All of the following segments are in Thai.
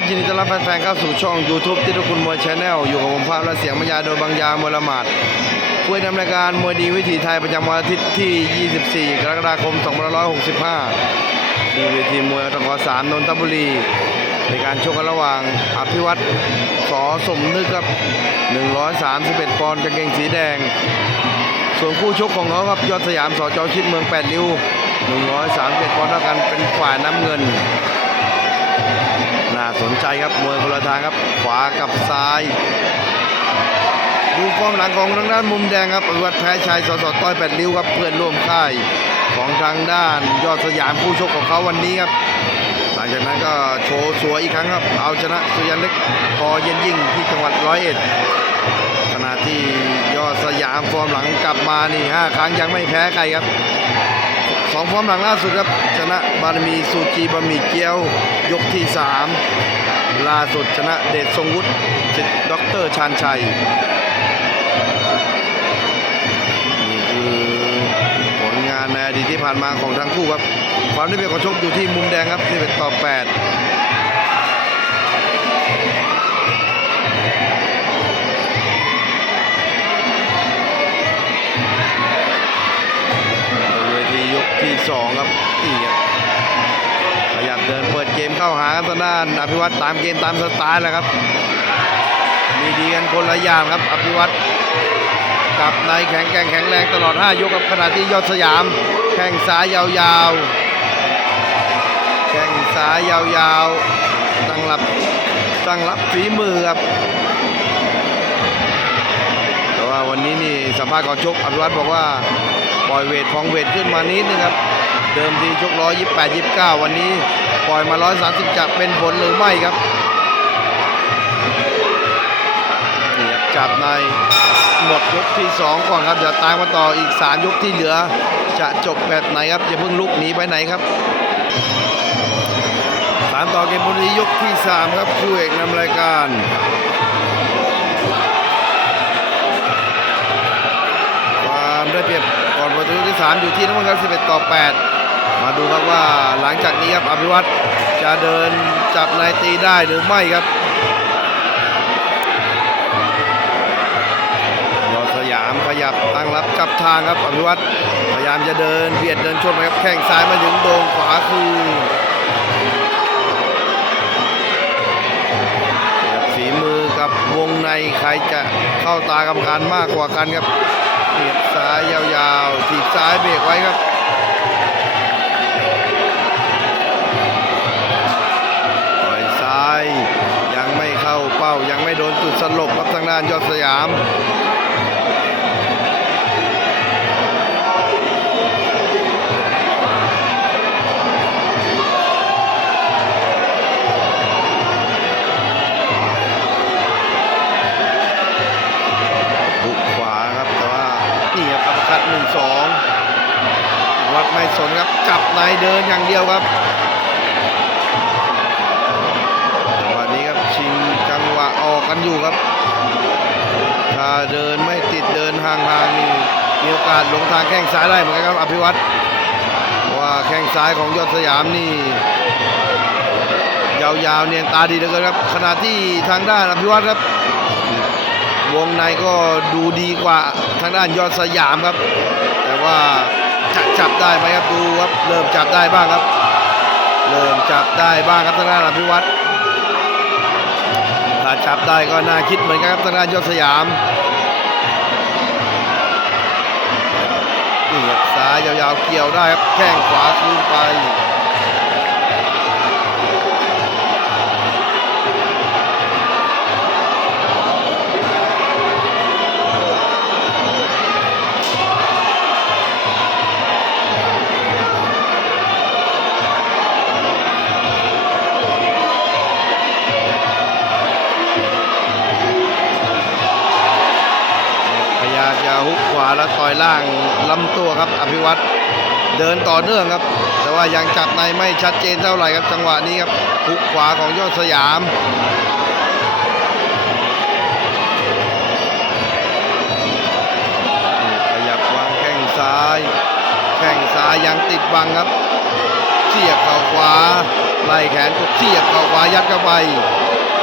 ครับยินดีต้อนรับแฟนๆเข้าสู่ช่อง YouTube ที่ทุกคุณมวยชาแนลอยู่กับผมภาพและเสียงบรรยายโดยบางยามวยละหมาดคุยนำรายการมวยดีวิถีไทยประจำวันอาทิตย์ที่ 24 กรกฎาคม 2565ที่เวทีมวยตะกอสามนนทบุรีในการชกกันระหว่างอภิวัตรสอสมนึกครับ 131 ปอนด์กางเกงสีแดง ส่วนคู่ชกของเขาครับยอดสยามสจอชิดเมือง 8 ริ้ว 131 ปอนด์เท่ากันเป็นฝ่ายน้ำเงิน น่าสนใจครับมวยคนละทางครับ ขวากับซ้าย ดูฟอร์มหลังของทางด้านมุมแดงครับอวัตแพ้ชัยสสต้อยแปดริ้วครับเพื่อนร่วมค่ายของทางด้านยอดสยามผู้ชกของเขาวันนี้ครับหลังจากนั้นก็โชว์สวยอีกครั้งครับ เอาชนะสุยันเล็กพอเย็นยิ่งที่จังหวัดร้อยเอ็ดขณะที่ยอดสยามฟอร์มหลังกลับมานี่ห้าครั้งยังไม่แพ้ใครครับ สองฟอร์มหลังล่าสุดครับ ชนะบารมีซูจีบะหมี่เกี๊ยวยกที่ 3 ล่าสุดชนะเดชทรงวุฒิจิตด็อกเตอร์ชานชัย นี่คือผลงานในอดีตที่ผ่านมาของทั้งคู่ครับ ความได้เปรียบของชกอยู่ที่มุมแดงครับ11ต่อ 8 ที่สองครับนี่ครับขยับเดินเปิดเกมเข้าหาครับทางด้านอภิวัตตามเกมตามสไตล์แหล้วครับ มีดีกันคนละอย่างครับ อภิวัตกับในแข็งแกร่งแข็งแรงตลอด 5 ยกครับขณะที่ยอดสยาม แข้งซ้ายยาวๆ แข้งซ้ายยาวๆ ตั้งรับตั้งรับฝีมือครับแต่ว่าวันนี้นี่สัมภาษณ์ก่อนชกอภิวัตบอกว่าปล่อยเวทของเวทขึ้นมานิดนึงครับ เดิมทีชกร้อยยี่แปดยี่เก้าวันนี้ปล่อยมาร้อยสามสิบจะเป็นผลหรือไม่ครับนี่ครับจับในหมดยกที่สองก่อนครับเดี๋ยวตามมาต่ออีกสามยกที่เหลือ จะจบแบบไหนครับอย่าเพิ่งลุกหนีไปไหนครับสามต่อเกมบุรียกที่สามครับคู่เอกนำรายการความได้เปรียบก่อนประตูที่ 3 อยู่ที่น้ำมันครับ11 ต่อ 8 มาดูครับว่าหลังจากนี้ครับอภิวัตจะเดินจับนายตีได้หรือไม่ครับยอดสยามขยับตั้งรับจับทางครับอภิวัตพยายามจะเดินเบียดเดินชนนะครับแข้งซ้ายมาถึงโดงขวาคือฝีมือกับวงในใครจะเข้าตากรรมการมากกว่ากันครับเสียบซ้ายยาวๆถีบซ้ายเบรกไว้ครับ ดสลบครับทางด้านยอดสยามบุกขวาครับแต่ว่านี่ครับอัปคัดหนึ่งสองวัดไม่สนครับจับในเดินอย่างเดียวครับ กันอยู่ครับ ถ้าเดินไม่ติดเดินห่างๆนี่มีโอกาสลงทางแข้งซ้ายได้เหมือนกันครับ อภิวัตรว่าแข้งซ้ายของยอดสยามนี่ ยาวๆเนียนตาดีเหลือเกินครับ ขณะที่ทางด้านอภิวัตรครับ วงในก็ดูดีกว่าทางด้านยอดสยามครับ แต่ว่าจะจับได้ไหมครับดูครับเริ่มจับได้บ้างครับ เริ่มจับได้บ้างครับทางด้านอภิวัตร จับได้ก็น่าคิดเหมือนกันครับทางด้านยอดสยาม นี่ครับซ้ายยาวๆเกี่ยวได้ครับแข้งขวาคืนไป จะฮุกขวาแล้วต่อยล่างลำตัวครับ อภิวัตรเดินต่อเนื่องครับ แต่ว่ายังจับในไม่ชัดเจนเท่าไหร่ครับจังหวะนี้ครับฮุกขวาของยอดสยามขยับวางแข้งซ้าย แข้งซ้ายยังติดบังครับเสียบเข่าขวาไล่แขนกดเสียบเข้าขวายัดเข้าไป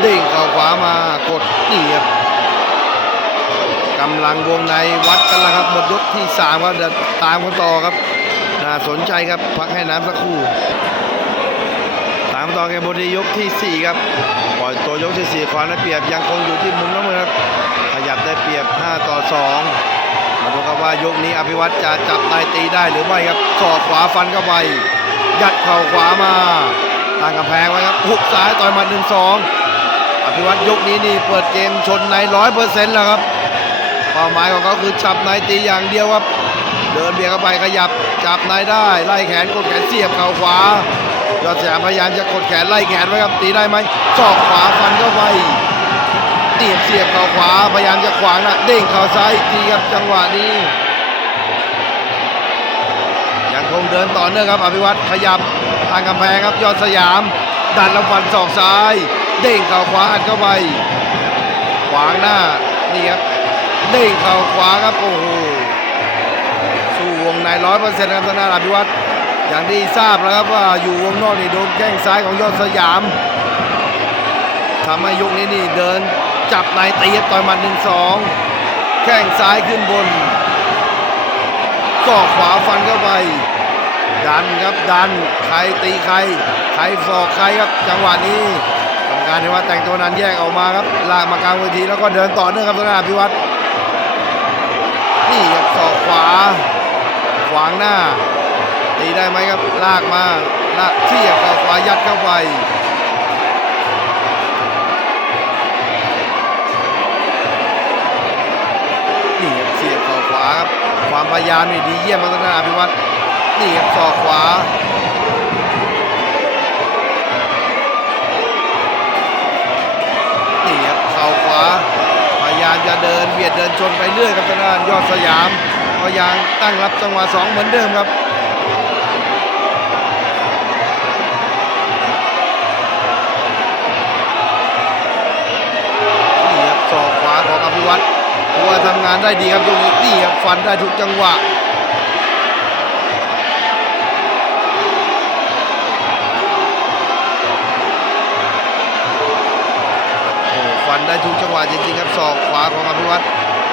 เด้งเข้าขวามากดเนียบ กำลังวงในวัดกันแล้วครับหมดยกที่สามครับเดี๋ยวตามกันต่อครับน่าสนใจครับพักให้น้ำสักครู่ตามต่อเกมบนยกที่4ครับปล่อยตัวยกที่4ความได้เปรียบยังคงอยู่ที่มุมน้ำเงินครับขยับได้เปรียบ 5 ต่อ 2 มาดูครับว่ายกนี้อภิวัตจะจับนายตีได้หรือไม่ครับสอกขวาฟันเข้าไปยัดเข่าขวามาตั้งกำแพงไว้ครับหุกซ้ายต่อยหมัดหนึ่งสองอภิวัตยกนี้นี่เปิดเกมชนในร้อยเปอร์เซ็นต์แล้วครับ เป้าหมายของเขาคือจับนายตีอย่างเดียวครับ เดินเบียดเข้าไปขยับจับนายได้ไล่แขนกดแขนเสียบเข่าขวายอดสยามพยายามจะกดแขนไล่แขนไว้ครับตีได้ไหมศอกขวาฟันเข้าไปเตียบเสียบเข่าขวาพยายามจะขวางนะเด้งเข่าซ้ายอีกทีครับจังหวะนี้ยังคงเดินต่อเนื่องครับอภิวัตขยับทางกำแพงครับยอดสยาม ดันแล้วฟันศอกซ้าย เด้งเข่าขวาอัดเข้าไปขวางหน้านี่ครับ เด้งเข่าขวาครับโอ้โหสู้วงในร้อยเปอร์เซ็นต์ครับทางด้านอภิวัตรอย่างที่ทราบแล้วครับว่าอยู่วงนอกนี่โดนแข้งซ้ายของยอดสยามทำให้ยกนี้นี่เดินจับในตีต่อยมัดหนึ่งสองแข้งซ้ายขึ้นบนก็ขวาฟันเข้าไป ดันครับดันใครตีใครใครสอกใครครับจังหวะนี้กรรมการที่ว่าแต่งตัวนั้นแยกออกมาครับลากมากลางเวทีแล้วก็เดินต่อเนื่องครับทางด้านอภิวัตรนี่ครับศอก ขวา ขวางหน้า ตีได้ไหมครับ ลากมาลากเสียบเข้าขวายัดเข้าไปนี่ครับเสียบเข้าขวาครับ ความพยายามนี่ดีเยี่ยมมากทางด้านอภิวัตรนี่ครับศอกขวานี่ครับเข่าขวาพยายามจะเดินเบียดเดินชนไปเรื่อยครับทางด้านยอดสยาม ก็ยังตั้งรับจังหวะสองเหมือนเดิมครับนี่ครับศอกขวาของอภิวัตรถือว่าทำงานได้ดีครับตรงนี้นี่ครับฟันได้ทุกจังหวะโอ้ฟันได้ทุกจังหวะจริงๆครับศอกขวาของอภิวัตร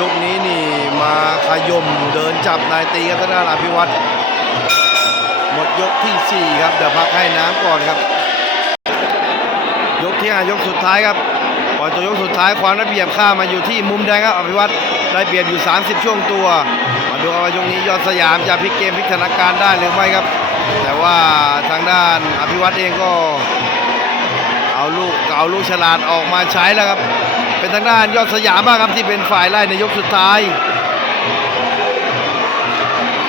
ยกนี้นี่มาขยมเดินจับนายตีครับทางด้านอภิวัตรหมดยกที่ 4 ครับเดี๋ยวพักให้น้ำก่อนครับ ยกที่ห้ายกสุดท้ายครับปล่อยตัวยกสุดท้ายความได้เปรียบข้ามมาอยู่ที่มุมแดงครับอภิวัตรได้เปรียบอยู่ 30 ช่วงตัว มาดูว่ายกนี้ยอดสยามจะพลิกเกมพลิกสถานการณ์ได้หรือไม่ครับ แต่ว่าทางด้านอภิวัตรเองก็ เอาลูกเอาลูกฉลาดออกมาใช้แล้วครับ เป็นทางด้านยอดสยามบ้างครับที่เป็นฝ่ายไล่ในยกสุดท้าย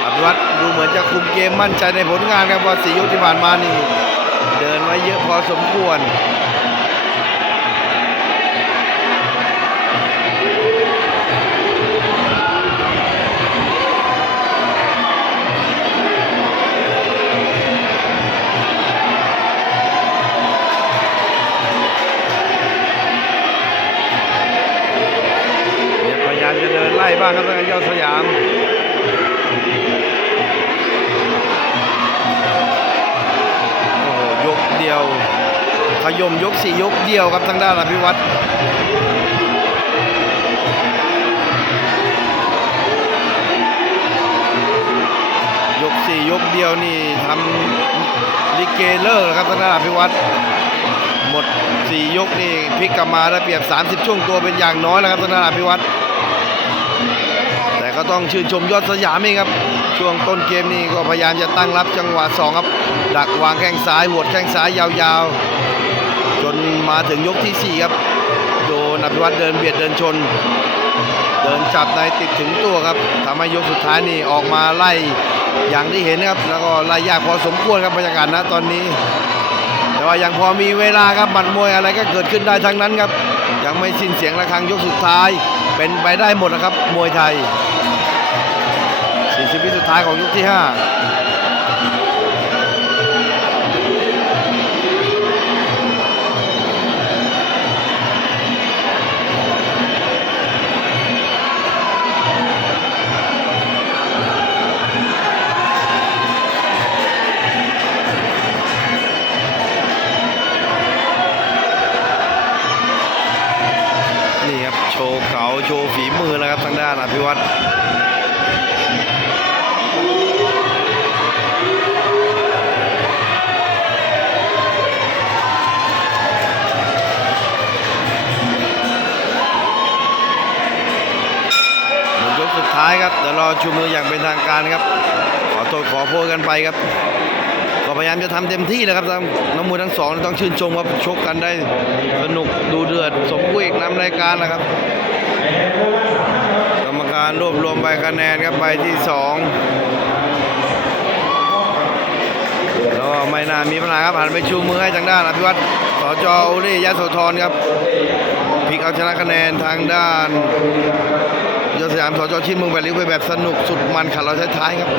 อภิวัตรดูเหมือนจะคุมเกมมั่นใจในผลงานครับว่าสี่ยกที่ผ่านมานี่เดินไว้เยอะพอสมควร กสี่ยกเดียวครับทางด้านอภิวัตรยกสี่ยกเดียวนี่ทำลิเกเลิกแล้วครับทางด้านอภิวัตรหมดสี่ยกนี่พลิกกลับมาได้เปรียบ 30 ช่วงตัวเป็นอย่างน้อยแล้วครับทางด้านอภิวัตรแต่ก็ต้องชื่นชมยอดสยามเองครับช่วงต้นเกมนี่ก็พยายามจะตั้งรับจังหวะสองครับดักวางแข้งซ้ายหัวดแข้งซ้ายยาวๆ มาถึงยกที่ 4 ครับ โดนอภิวัตเดินเบียดเดินชน เดินจับในติดถึงตัวครับทำให้ยกสุดท้ายนี่ออกมาไล่อย่างที่เห็นนะครับ แล้วก็ไล่ยากพอสมควรครับบรรยากาศนะตอนนี้ แต่ว่ายังพอมีเวลาครับหมัดมวยอะไรก็เกิดขึ้นได้ทั้งนั้นครับ ยังไม่สิ้นเสียงระฆังยกสุดท้าย เป็นไปได้หมดนะครับมวยไทย40วิสุดท้ายของยกที่ 5 ชูมืออย่างเป็นทางการครับ ขอโทษขอโพยกันไปครับ ก็พยายามจะทำเต็มที่นะครับน้องมวยทั้งสองต้องชื่นชมว่าชกกันได้สนุกดูเดือดสมกู้เอกนำรายการนะครับ กรรมการรวบรวมใบคะแนนครับใบที่สองแล้วไม่น่ามีปัญหาครับหันไปชูมือให้ทางด้านอภิวัตรสจอุริยะโสธรครับพลิกเอาชนะคะแนนทางด้าน สยามสจชินเมืองแบลิ้วไปแบบสนุกสุดมันขัดเราท้ายๆครับ